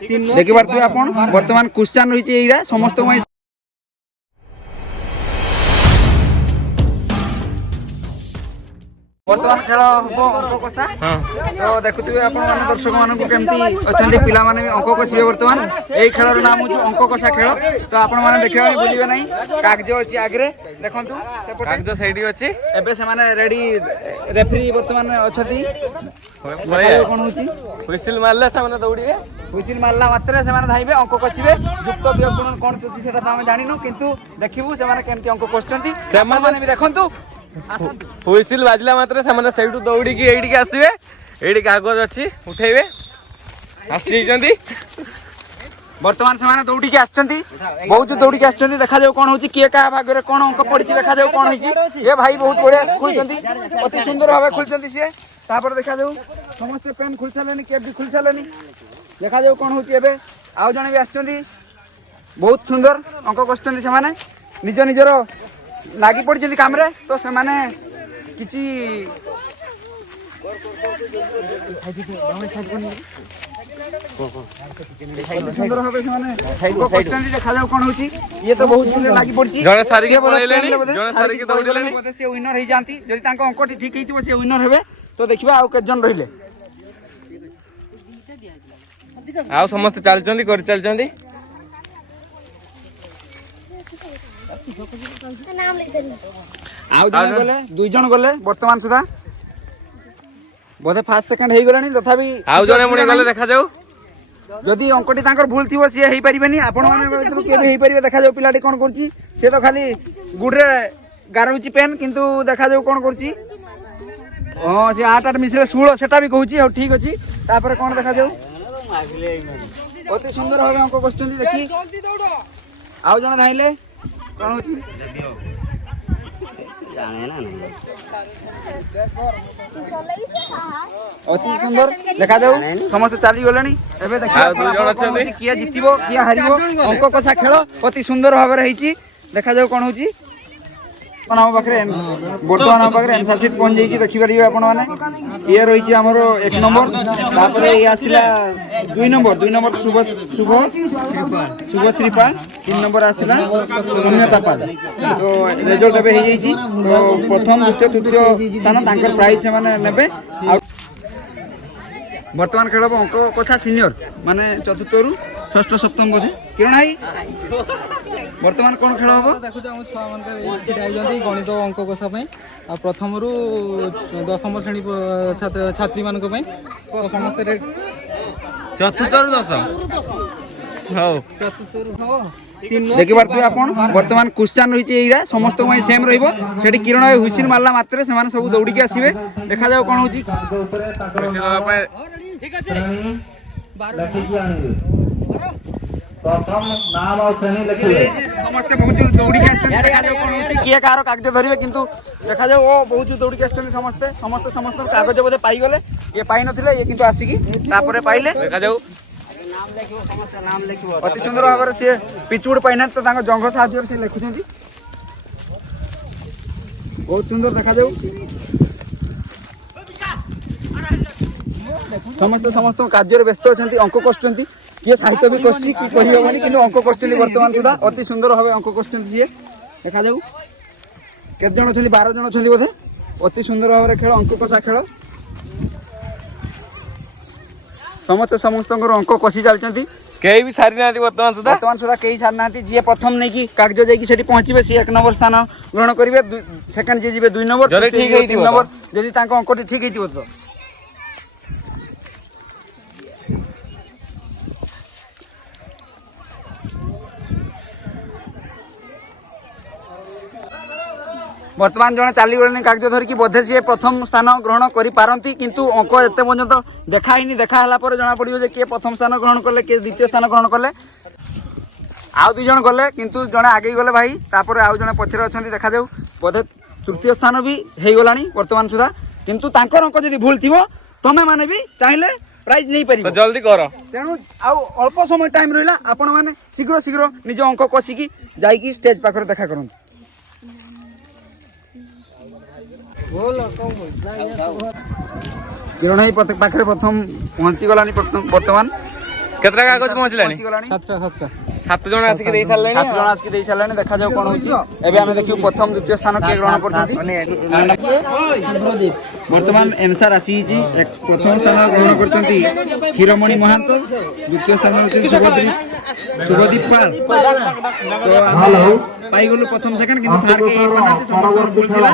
देखि पारथुबे आपण वर्तमान क्वेश्चन रही एइरा समस्त वर्तमान खेल हम अंक कषा तो देखुए आप दर्शक मानक केमती अच्छा पिला माने अंक कषे वर्तमान यही खेल नाम हूँ अंक कषा खेल तो आपण मैंने देखा भूलिए ना कागज अच्छी आगे देखु कागज सही अच्छी एवं से रेडी रेफ्री वर्तमान अच्छा कौन हुइसिल मारले से दौड़े हुइसिल मारला मात्र से धाइबे अंक कषिबे युक्त व्यक्ति कौन चुची आम जानू किंतु देखू से केमती अंक कषुच्च भी देखु हुइसिल बाजला मात्र से सहीठू दौड़ी एइठी आसबे एइठी कागज अच्छी उठेबे आसी वर्तमान से दौड़ी आसछंती बहुत दौड़ी आसछंती देखा जाऊ कौन होची किए का भाग रे कौन अंक पड़ी देखा जाऊ कौन होची ये भाई बहुत बढ़िया खुलछंती अति सुंदर भाव खुलछंती से तापर देखा जाऊ समस्त पेन खुल सालेनी केप भी खुल सालेनी देखा जाऊ कौन होची एबे आउ जने भी आसछंती बहुत सुंदर अंक कषुछंती से माने निज निजर लागी पड़ी काम रे तो से माने किछि सुंदर भाबे से माने क्वेश्चन देखा जाऊ कोन होची ये तो बहुत सुंदर लागी पड़ची जने सारी के पळेलेनी जने सारी के दौड़लेनी बोले से विनर हे जानती जदि तांको अंक ठीक हेतिबो से विनर हेबे तो देखिबा आउ के जन रहिले आउ समस्त चलचंदी कर चलचंदी आउ जन गले दुई जन गले वर्तमान सुधा बोधे फास्ट सेकंड हे गलानी तथापि आउ जने मुनी गले देखा जाऊ जदि अंकटी तांकर भूल थिबो से हेई परिबेनी आपण माने केबे हेई परिबे देखा जाऊ पिलाटी कोन करची से तो खाली गुडरे गारुची पेन किंतु देखा जाऊ कोन करची हां से 8 मिसरे 16 सेटा भी कहूची हो ठीक अछि तापर कोन देखा जाऊ अति सुंदर भाबे अंक कष्टंती देखि आउ जने धाइले कोन होची जाने ना अति सुंदर देखा जाऊ समस्त चली गलेनी एबे देखा दु जण अछंती किया जितिबो किया हारिबो अंक कषा खेल अति सुंदर भाबे रहिची देखा जाऊ कोन होची हम पाखे बर्तमान हम पाखे आंसर सीट पहुंच जाइए देखिपारे आपण मैंने ये रही आमर 1 नंबर तापर ये आसला 2 नंबर शुभ शुभ शुभश्री पाल 3 नंबर आसला सौम्यता पाल तो रिजल्ट एबे हो जाइए तो प्रथम द्वितीय तृतीय स्थान तांकर प्राइज से माने नेबे वर्तमान खेल अंक कषा सीनियर माने चतुर्थ रु षष्ठ सप्तम बोधे किरण भाई वर्तमान कौन खेल हम देखु गणित अंक कषा प्रथम रु दशम श्रेणी छात्री मान समस्त चतुर्थ रु दशम देखि पारथुबे आपण वर्तमान क्वेश्चन रही एइरा समस्त सेम रहिबो सेठी किरण भाई हुइसिल मारला मात्र से माने सब दौड़ी के आसीबे देखा जाऊ कोन होची हुइसिल बापा ठीक अछि प्रथम नाम और श्रेणी लिखिले समस्त बहुत दौड़ी के आछन देखा जाऊ कोन होची किए कार कागज धरिबे किंतु देखा जाऊ ओ बहुत दौड़ी के आछन समस्त कागज बोधे पाई गले ये पाई नथिले ये किंतु आसीकी तापरे पाइले देखा जाऊ नाम लिखिबो समस्त नाम लिखिबो अति सुंदर भाबरे से पिचुड पाइना तो तांको जंघ साहाଯ୍य से लिखुछंती बहुत सुंदर देखा जाऊ समस्त कार्य व्यस्त अच्छा अंक कषुच्च किए साहित्य भी कषुची कि कहीहबनी कि अंक कषुच्च वर्तमान सुधा अति सुंदर भाव अंक कषुच्च सी देखा जाऊ केत जन अच्छा 12 जन अच्छा बोधे अति सुंदर भाव खेल अंक कषा खेल समस्त अंक कषि चलती कई भी सारी ना वर्तमान सुधा कई सारी ना जी प्रथम नहीं कि कागज जाकि पहुंचे सी 1 नंबर स्थान ग्रहण करेंगे सेकेंड जी जी 2 नंबर ठीक 3 नंबर जदि अंक ठीक हो तो वर्तमान जड़े चली गले कागज धरिकी बोधे सी प्रथम स्थान ग्रहण करि किंतु अंक एत पर्यंत देखा देखा जना पड़ो किए प्रथम स्थान ग्रहण कले किए द्वितीय स्थान ग्रहण कले आउ 2 जन गले किंतु जड़े आगे गले भाई तापर आउ जड़े पछरे अच्छा देखा जाऊ बोधे तृतीय स्थान भी हो गला वर्तमान सुधा किंतु तांकर अंक जदि भूल थी तमें माने भी चाहिए प्राइज नहीं पार जल्दी कर तेणु आउ अल्प समय टाइम रहा आपण मैंने शीघ्र शीघ्र निज अंक कषिकी जाइकी स्टेज पाखर देखा करूँ किरण भाई पाखे प्रथम पहुँची गलानी वर्तमान କେତେଟା କାଗଜ ପହଞ୍ଚିଲାଣି? ପହଞ୍ଚିଗଲାଣି। 7 ଜଣ ଆସିକି ଦେଇ ସାରିଲେଣି। 7 ଜଣ ଆସିକି ଦେଇ ସାରିଲେଣି। ଦେଖାଯାଉ କଣ ହଉଛି। ଏବେ ଆମେ ଦେଖିବୁ ପ୍ରଥମ ଦ୍ୱିତୀୟ ସ୍ଥାନ କିଏ ଗ୍ରହଣ କରୁଛନ୍ତି। ବର୍ତ୍ତମାନ ଏନ୍ସାର ଆସିଛି। ପ୍ରଥମ ସ୍ଥାନ ଗ୍ରହଣ କରୁଛନ୍ତି କ୍ଷୀରମଣି ମହାନ୍ତ, ଦ୍ୱିତୀୟ ସ୍ଥାନ ହେଉଛି ଶୁଭଦୀପ ପାଲ। ତ ଆମେ ପାଇଗଲୁ ପ୍ରଥମ ସେକେଣ୍ଡ, କିନ୍ତୁ ଥାର୍ଡ କେହି ହେଇପାରୁନାହାନ୍ତି। ସମସ୍ତଙ୍କର ଭୁଲ ଥିଲା।